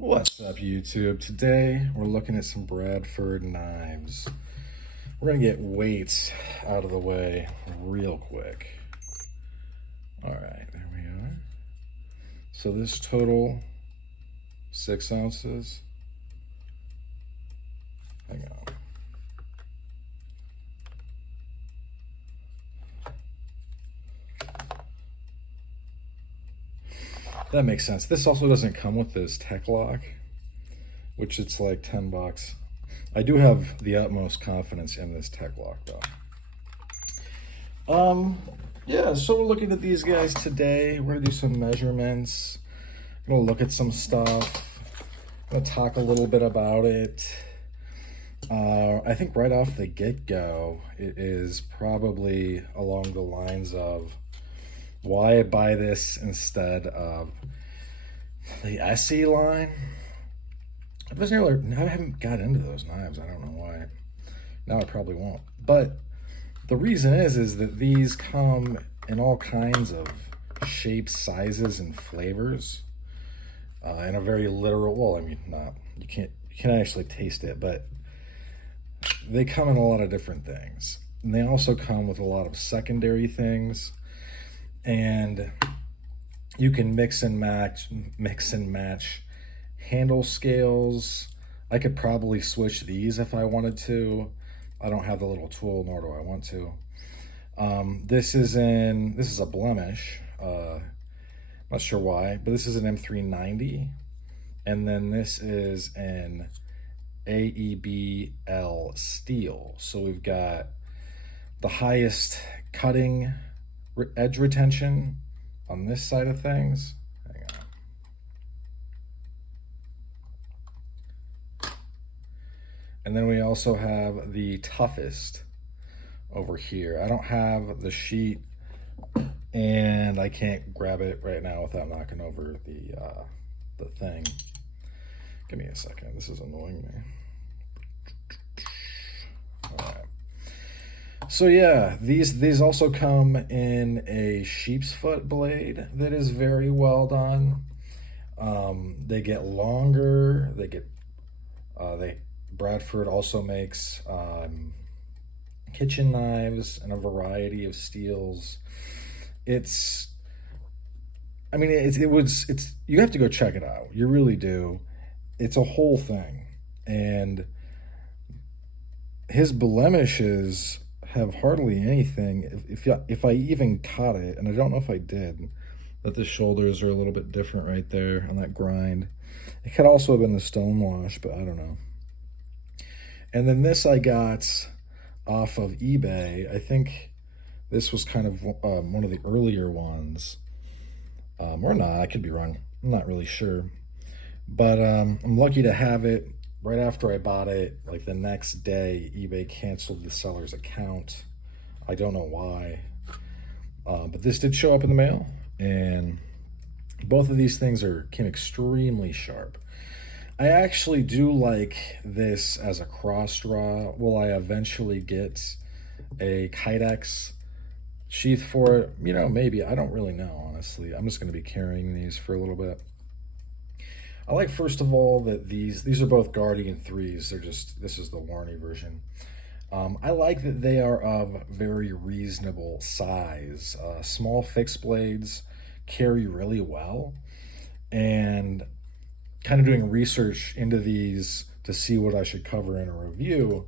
What's up, YouTube? Today we're looking at some Bradford knives. We're gonna get weights out of the way real quick. All right, there we are. So this total 6 ounces. Hang on. That makes sense. This also doesn't come with this tech lock, which it's like 10 bucks. I do have the utmost confidence in this tech lock though. Yeah, so we're looking at these guys today. We're gonna do some measurements. I'm gonna look at some stuff. I'm gonna talk a little bit about it. I think right off the get-go, it is probably along the lines of why I buy this instead of the SE line. I haven't got into those knives. I don't know why. Now I probably won't. But the reason is that these come in all kinds of shapes, sizes, and flavors. In a very literal, well, I mean, not, you can't actually taste it, but they come in a lot of different things. And they also come with a lot of secondary things. And you can mix and match handle scales. I could probably switch these if I wanted to. I don't have the little tool, nor do I want to. This is a blemish. Not sure why, but this is an M390. And then this is an AEB-L steel. So we've got the highest cutting edge retention on this side of things. Hang on. And then we also have the toughest over here. I don't have the sheet and I can't grab it right now without knocking over the thing. Give me a second. This is annoying me. All right. So yeah, these also come in a sheep's foot blade that is very well done. They get longer. Bradford also makes kitchen knives and a variety of steels. You have to go check it out. You really do. It's a whole thing, and his blemishes have hardly anything. If I even caught it, and I don't know if I did, that the shoulders are a little bit different right there on that grind. It could also have been the stone wash, but I don't know. And then this I got off of eBay. I think this was kind of one of the earlier ones, or not, I could be wrong. I'm not really sure, but I'm lucky to have it. Right after I bought it, like the next day, eBay canceled the seller's account. I don't know why, but this did show up in the mail, and both of these things came extremely sharp. I actually do like this as a cross draw. Will I eventually get a Kydex sheath for it? You know, maybe. I don't really know, honestly. I'm just going to be carrying these for a little bit. I like, first of all, that these are both Guardian 3s. This is the Warney version. I like that they are of very reasonable size. Small fixed blades carry really well, and kind of doing research into these to see what I should cover in a review.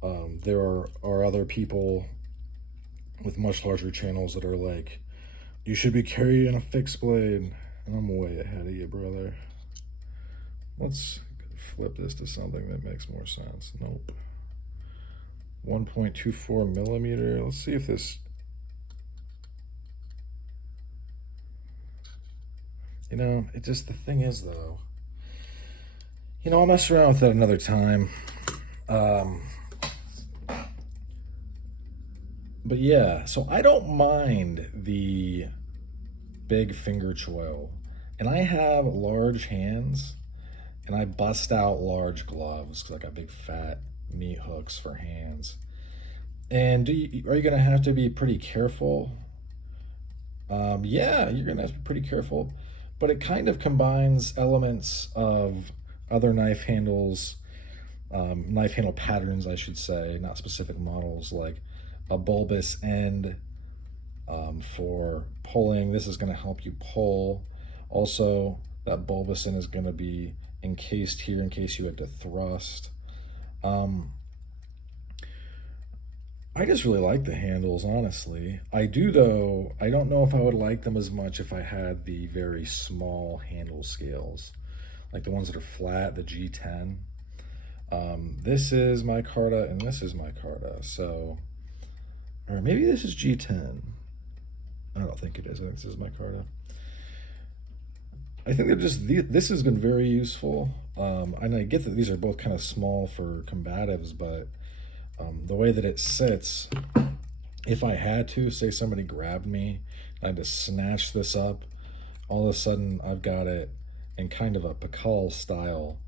There are other people with much larger channels that are like, you should be carrying a fixed blade, and I'm way ahead of you, brother. Let's flip this to something that makes more sense. Nope. 1.24 millimeter. Let's see if this, the thing is though, I'll mess around with that another time. But yeah, so I don't mind the big finger choil, and I have large hands, and I bust out large gloves because I got big fat meat hooks for hands. And are you gonna have to be pretty careful? Yeah, you're gonna have to be pretty careful. but it kind of combines elements of other knife handles, knife handle patterns, I should say, not specific models, like a bulbous end for pulling. This is going to help you pull. Also, that bulbous end is going to be encased here in case you had to thrust. I just really like the handles, honestly. I do, though, I don't know if I would like them as much if I had the very small handle scales, like the ones that are flat, the G10. This is micarta and this is micarta, so, or maybe this is G10. I don't think it is. I think this is micarta. I think they're just, this has been very useful. And I get that these are both kind of small for combatives, but the way that it sits, if I had to, say somebody grabbed me, I had to snatch this up, all of a sudden I've got it in kind of a Pakal style.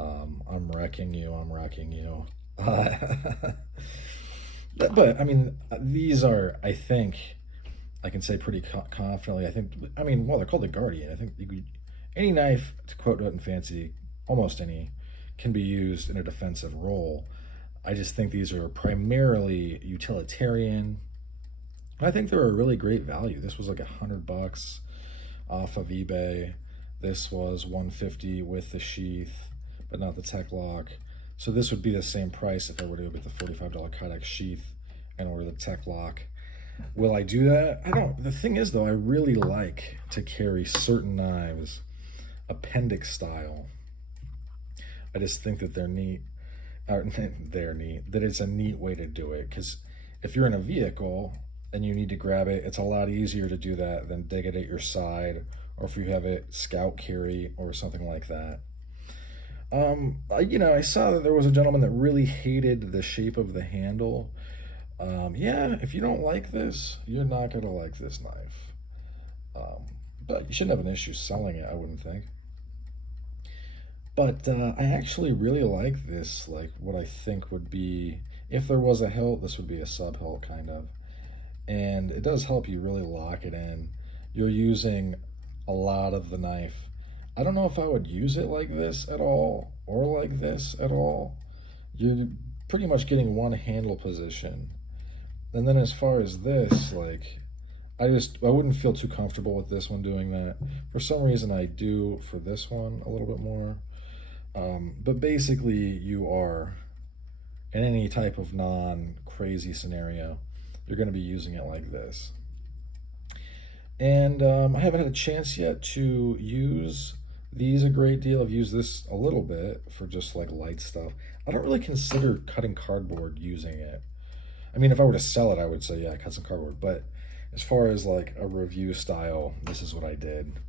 I'm wrecking you, I'm wrecking you. But I mean, these are, I think, I can say pretty confidently, well, they're called the Guardian. I think any knife, to quote Houghton Fancy, almost any, can be used in a defensive role. I just think these are primarily utilitarian. I think they're a really great value. This was like $100 off of eBay. This was $150 with the sheath, but not the tech lock. So this would be the same price if I were to go get the $45 Kydex sheath and order the tech lock. Will I do that? I don't. The thing is, though, I really like to carry certain knives appendix style. I just think that they're neat. That it's a neat way to do it, because if you're in a vehicle and you need to grab it, it's a lot easier to do that than dig it at your side, or if you have it scout carry or something like that. I saw that there was a gentleman that really hated the shape of the handle. Yeah, if you don't like this, you're not gonna like this knife. But you shouldn't have an issue selling it, I wouldn't think. But I actually really like this, like what I think would be, if there was a hilt, this would be a sub-hilt kind of. And it does help you really lock it in. You're using a lot of the knife. I don't know if I would use it like this at all, or like this at all. You're pretty much getting one handle position. And then as far as this, like, I wouldn't feel too comfortable with this one doing that. For some reason I do for this one a little bit more. But basically you are, in any type of non-crazy scenario, you're going to be using it like this. And I haven't had a chance yet to use these a great deal. I've used this a little bit for just like light stuff. I don't really consider cutting cardboard using it. I mean, if I were to sell it, I would say, yeah, cut some cardboard. But as far as like a review style, this is what I did.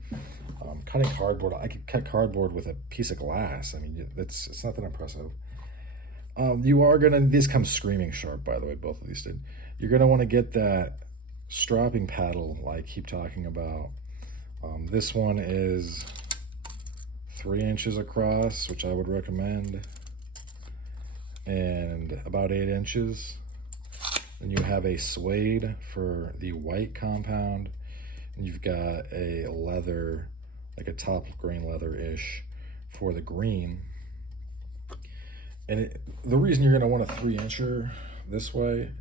Cutting cardboard, I could cut cardboard with a piece of glass. I mean, it's not that impressive. These come screaming sharp, by the way, both of these did. You're gonna wanna get that stropping paddle I keep talking about. This one is 3 inches across, which I would recommend, and about 8 inches. And you have a suede for the white compound, and you've got a leather, like a top grain leather-ish for the green. And the reason you're gonna want a 3-incher this way,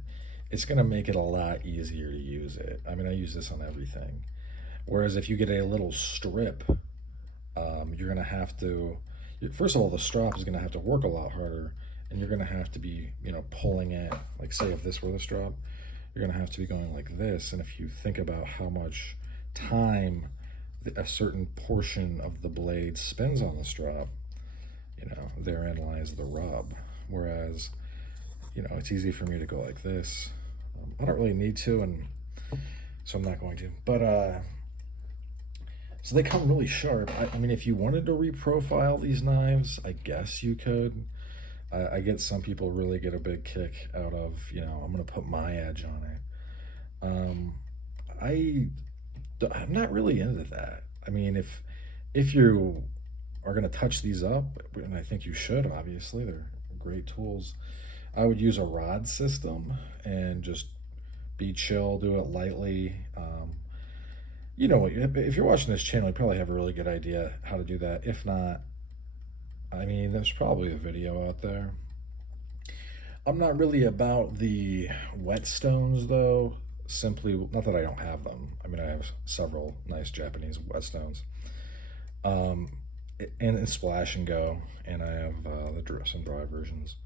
it's gonna make it a lot easier to use it. I mean, I use this on everything. Whereas if you get a little strip, you're gonna have to, first of all, the strap is gonna have to work a lot harder, and you're gonna have to be, pulling it, like say if this were the strap, you're gonna have to be going like this. And if you think about how much time a certain portion of the blade spends on the strap, therein lies the rub. Whereas, it's easy for me to go like this. I don't really need to, and so I'm not going to. But so they come really sharp. I mean, if you wanted to reprofile these knives, I guess you could. I get some people really get a big kick out of, I'm going to put my edge on it. I'm not really into that. I mean, if you are going to touch these up, and I think you should, obviously, they're great tools, I would use a rod system and just be chill, do it lightly. You know, if you're watching this channel, you probably have a really good idea how to do that. If not, I mean, there's probably a video out there. I'm not really about the whetstones though. Simply, not that I don't have them. I mean, I have several nice Japanese whetstones. Um, and Splash and Go, and I have the dress and dry versions.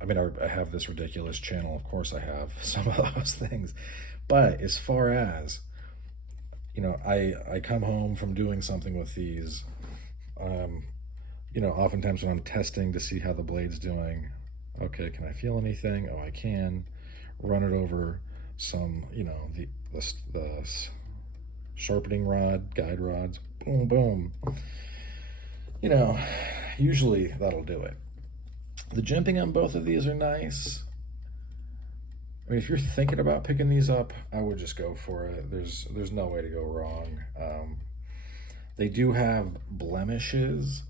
I mean, I have this ridiculous channel. Of course, I have some of those things. But as far as, I come home from doing something with these. Um, Oftentimes when I'm testing to see how the blade's doing, okay, can I feel anything? Oh, I can. Run it over some, the sharpening rod, guide rods. Boom, boom. You know, Usually that'll do it. The jimping on both of these are nice. I mean, if you're thinking about picking these up, I would just go for it. There's no way to go wrong. They do have blemishes,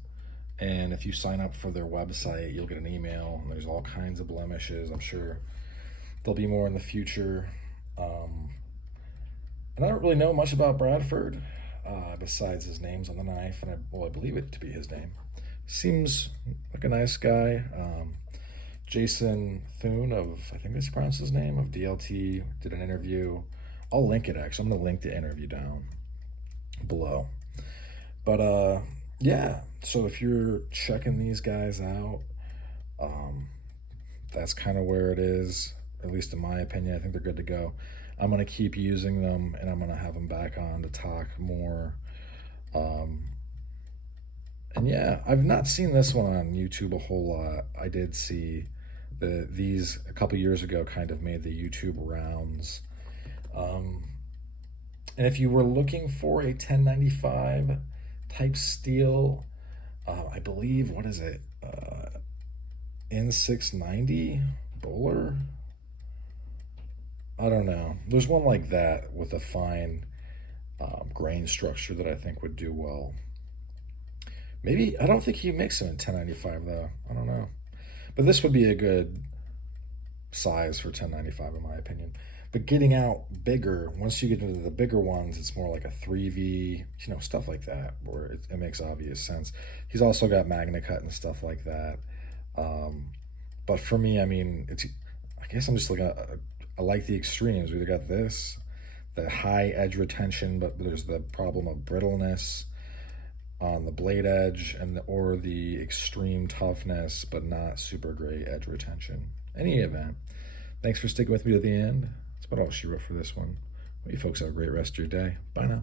and if you sign up for their website, you'll get an email. And there's all kinds of blemishes. I'm sure there'll be more in the future. And I don't really know much about Bradford, besides his name's on the knife, and I believe it to be his name. Seems like a nice guy. Jason Thune I think that's pronounced his name, of DLT, did an interview. I'll link it actually. I'm gonna link the interview down below. But yeah, so if you're checking these guys out, that's kind of where it is, at least in my opinion. I think they're good to go. I'm gonna keep using them, and I'm gonna have them back on to talk more. And yeah, I've not seen this one on YouTube a whole lot. I did see these a couple years ago kind of made the YouTube rounds. And if you were looking for a 1095 type steel, I believe, what is it? N690 Bowler? I don't know. There's one like that with a fine grain structure that I think would do well. Maybe, I don't think he makes them in 1095 though. I don't know. But this would be a good size for 1095 in my opinion. But getting out bigger, once you get into the bigger ones, it's more like a 3V, stuff like that, where it makes obvious sense. He's also got Magna Cut and stuff like that. But for me, I mean, I guess I'm just looking at, I like the extremes. We either got this, the high edge retention, but there's the problem of brittleness on the blade edge, or the extreme toughness but not super great edge retention. Any event, thanks for sticking with me to the end. That's about all she wrote for this one. Well, you folks have a great rest of your day. Bye now.